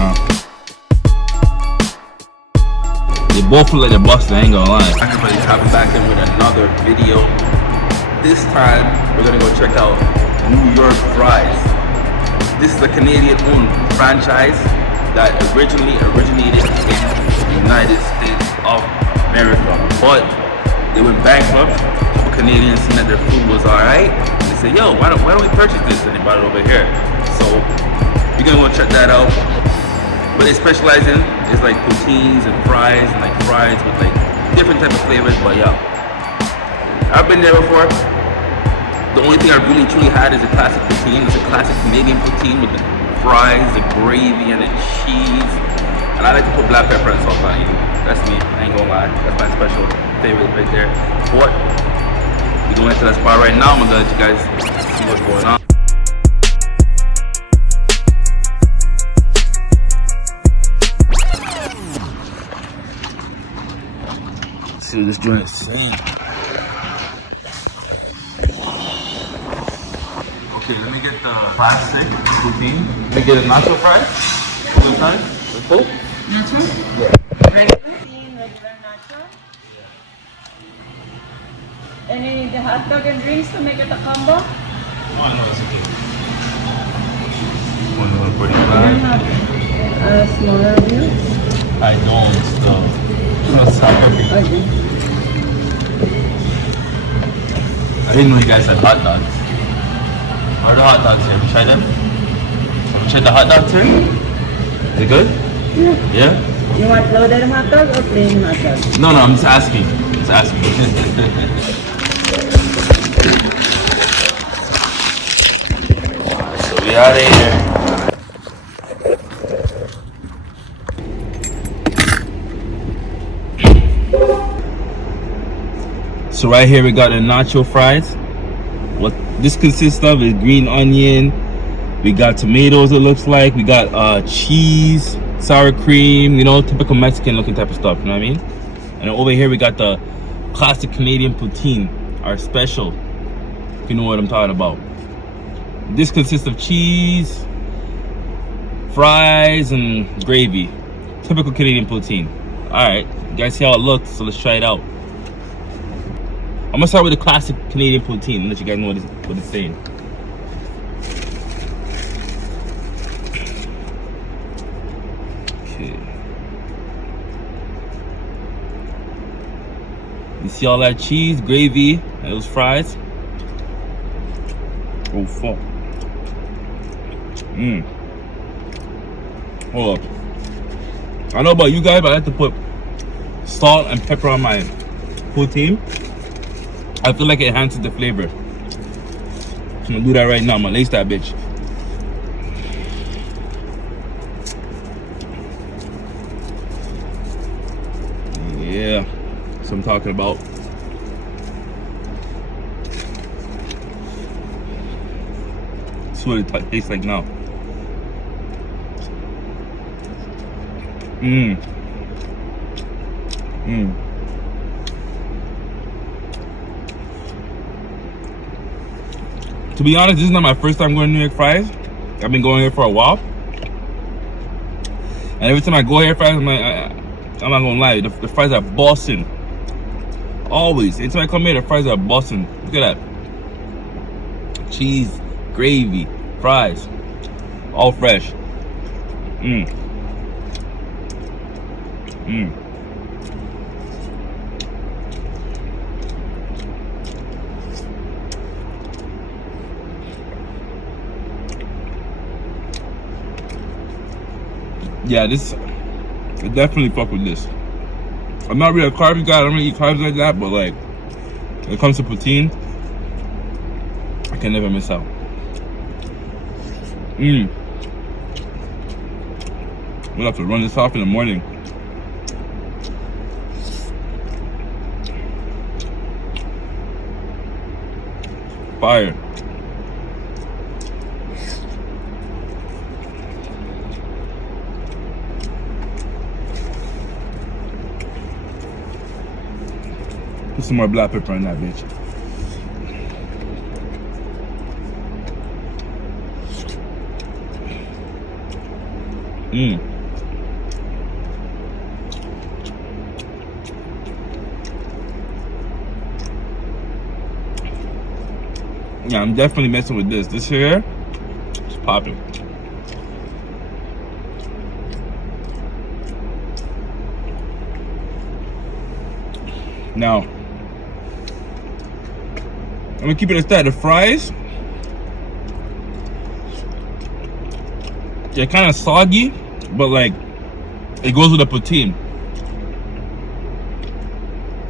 nah. They both look like they're busted, I ain't gonna lie. Everybody's hopping back in with another video. This time, we're gonna go check out New York Fries. This is a Canadian-owned franchise that originated in the United States of America. But they went bankrupt. Couple Canadians seen that their food was alright. They said, yo, why don't we purchase this? And they brought it over here. So we're gonna go check that out. What they specialize in is like poutines and fries, and like fries with like different type of flavors. But yeah, I've been there before. The only thing I really truly had is a classic poutine. It's a classic Canadian poutine with the fries, the gravy, and the cheese. And I like to put black pepper and salt on it. That's me, I ain't gonna lie. That's my special favorite right there. But we're going into that spot right now. I'm gonna let you guys see what's going on. See what this joint is saying. Okay, let me get the classic poutine. Let me get a nacho fries. One time. That's cool. Nacho? Yeah. Regular nacho? Yeah. And you need the hot dog and drinks to make it a combo? Oh, no, that's okay. You don't have smaller wheels? I don't, though. Sorry. Okay. I didn't know you guys had hot dogs. What are the hot dogs here? Have you tried them? Have you tried the hot dogs here? Is it good? Yeah. Yeah? You want loaded hot dog or plain hot dog? No, I'm just asking. Just asking. So we out of here. So right here we got the nacho fries. What this consists of is green onion. We got tomatoes, it looks like. We got cheese, sour cream, you know, typical Mexican looking type of stuff, you know what I mean? And over here we got the classic Canadian poutine, our special, if you know what I'm talking about. This consists of cheese, fries, and gravy. Typical Canadian poutine. Alright, you guys see how it looks, so let's try it out. I'm gonna start with the classic Canadian poutine and let you guys know what it's saying. Okay. You see all that cheese, gravy, and those fries? Oh fuck. Hold up. I don't know about you guys, but I like to put salt and pepper on my poutine. I feel like it enhances the flavor. I'm gonna do that right now. I'm gonna lace that bitch. Yeah, that's what I'm talking about. That's what it tastes like now. To be honest, this is not my first time going to New York Fries. I've been going here for a while. And every time I go here, fries, I'm not gonna lie, the fries are busting. Always. Every time I come here, the fries are busting. Look at that. Cheese, gravy, fries. All fresh. Yeah, this, I definitely fuck with this. I'm not really a carbs guy, I don't really eat carbs like that, but like, when it comes to poutine, I can never miss out. We'll have to run this off in the morning. Fire. Put some more black pepper in that bitch. Mmm. Yeah, I'm definitely messing with this. This here, it's popping. Now, I'm gonna keep it a stat. The fries, they're kind of soggy, but like it goes with the poutine,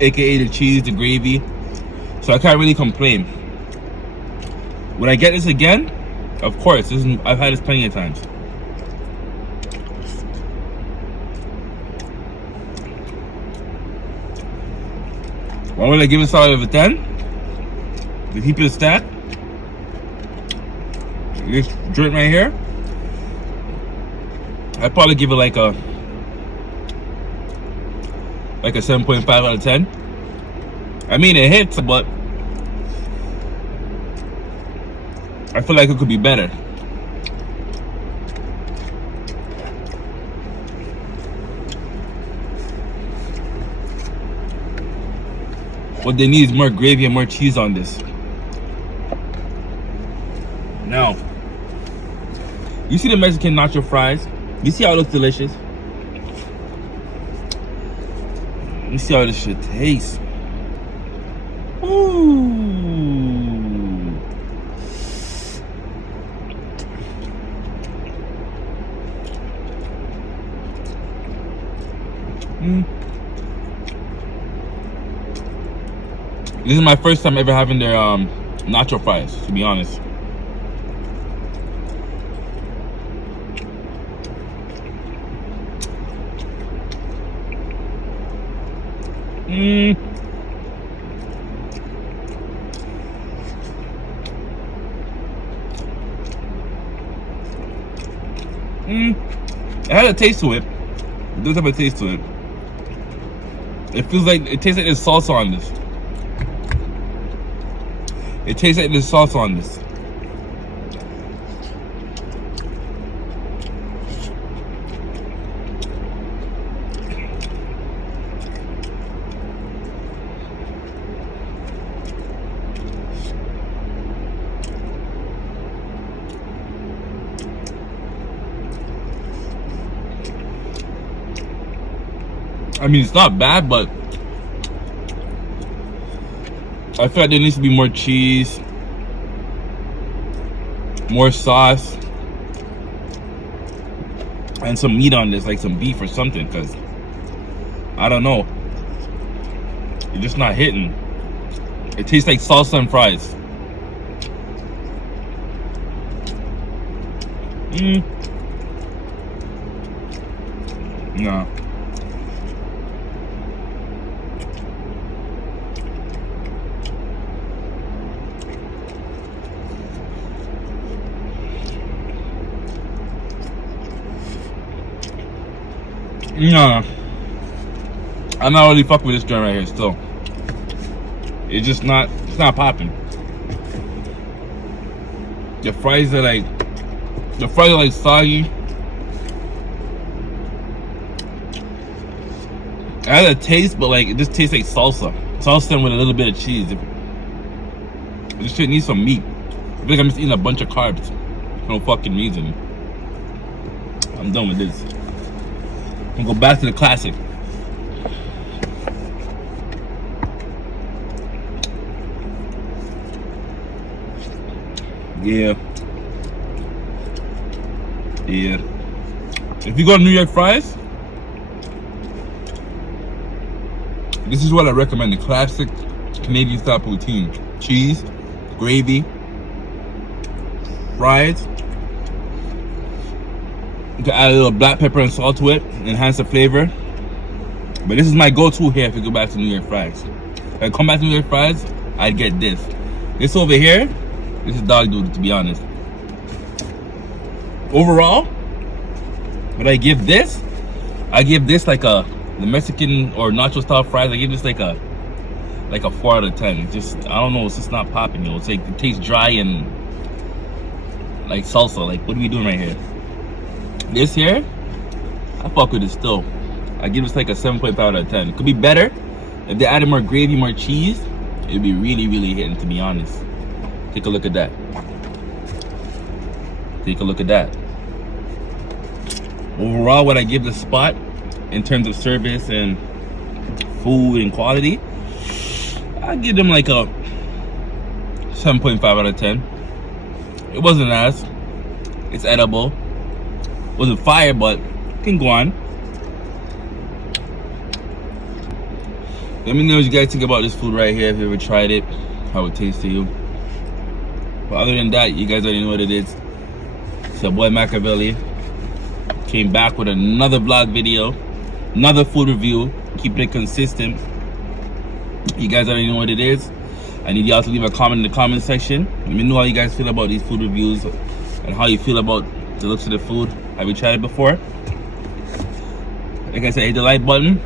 aka the cheese, the gravy. So I can't really complain. Would I get this again? Of course. I've had this plenty of times. Why would I give this out of a 10? To keep it a stat. This joint right here, I'd probably give it like a 7.5 out of 10. I mean, it hits, but I feel like it could be better. What they need is more gravy and more cheese on this. Now, you see the Mexican nacho fries? You see how it looks delicious? You see how this shit tastes? Ooh. This is my first time ever having their nacho fries, to be honest. It had a taste to it. It does have a taste to it. It feels like, it tastes like there's salsa on this. It tastes like there's sauce on this. I mean, it's not bad, but I feel like there needs to be more cheese, more sauce, and some meat on this, like some beef or something, because I don't know. It's just not hitting. It tastes like salsa and fries. No. No, I'm not really fucking with this joint right here still. It's just not, it's not popping. The fries are like soggy. It has a taste, but like it just tastes like salsa. Salsa with a little bit of cheese. This shit needs some meat. I feel like I'm just eating a bunch of carbs for no fucking reason. I'm done with this. I'm gonna go back to the classic. Yeah. If you go to New York Fries, this is what I recommend. The classic Canadian style poutine. Cheese, gravy, fries. You can add a little black pepper and salt to it, enhance the flavor. But this is my go-to here if you go back to New York Fries. If I come back to New York Fries, I'd get this. This over here, this is dog doo, to be honest. Overall, what I give this like the Mexican or nacho style fries. I give this like a 4 out of 10. It's just, I don't know, it's just not popping. You know, it's like it tastes dry and like salsa. Like, what are we doing right here? This here, I fuck with it still. I give this like a 7.5 out of 10. It could be better if they added more gravy, more cheese. It'd be really, really hitting, to be honest. Take a look at that. Take a look at that. Overall, what I give the spot in terms of service and food and quality, I give them like a 7.5 out of 10. It wasn't ass. It's edible. Wasn't fire, but can go on. Let me know what you guys think about this food right here. If you ever tried it, how it tastes to you. But other than that, you guys already know what it is. It's your boy Machiavelli. Came back with another vlog video, another food review, keeping it consistent. You guys already know what it is. I need y'all to leave a comment in the comment section. Let me know how you guys feel about these food reviews and how you feel about the looks of the food. Have you tried it before? Like I said, hit the like button,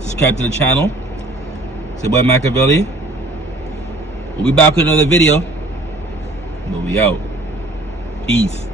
subscribe to the channel. It's your boy Machiavelli. We'll be back with another video, but we out. Peace.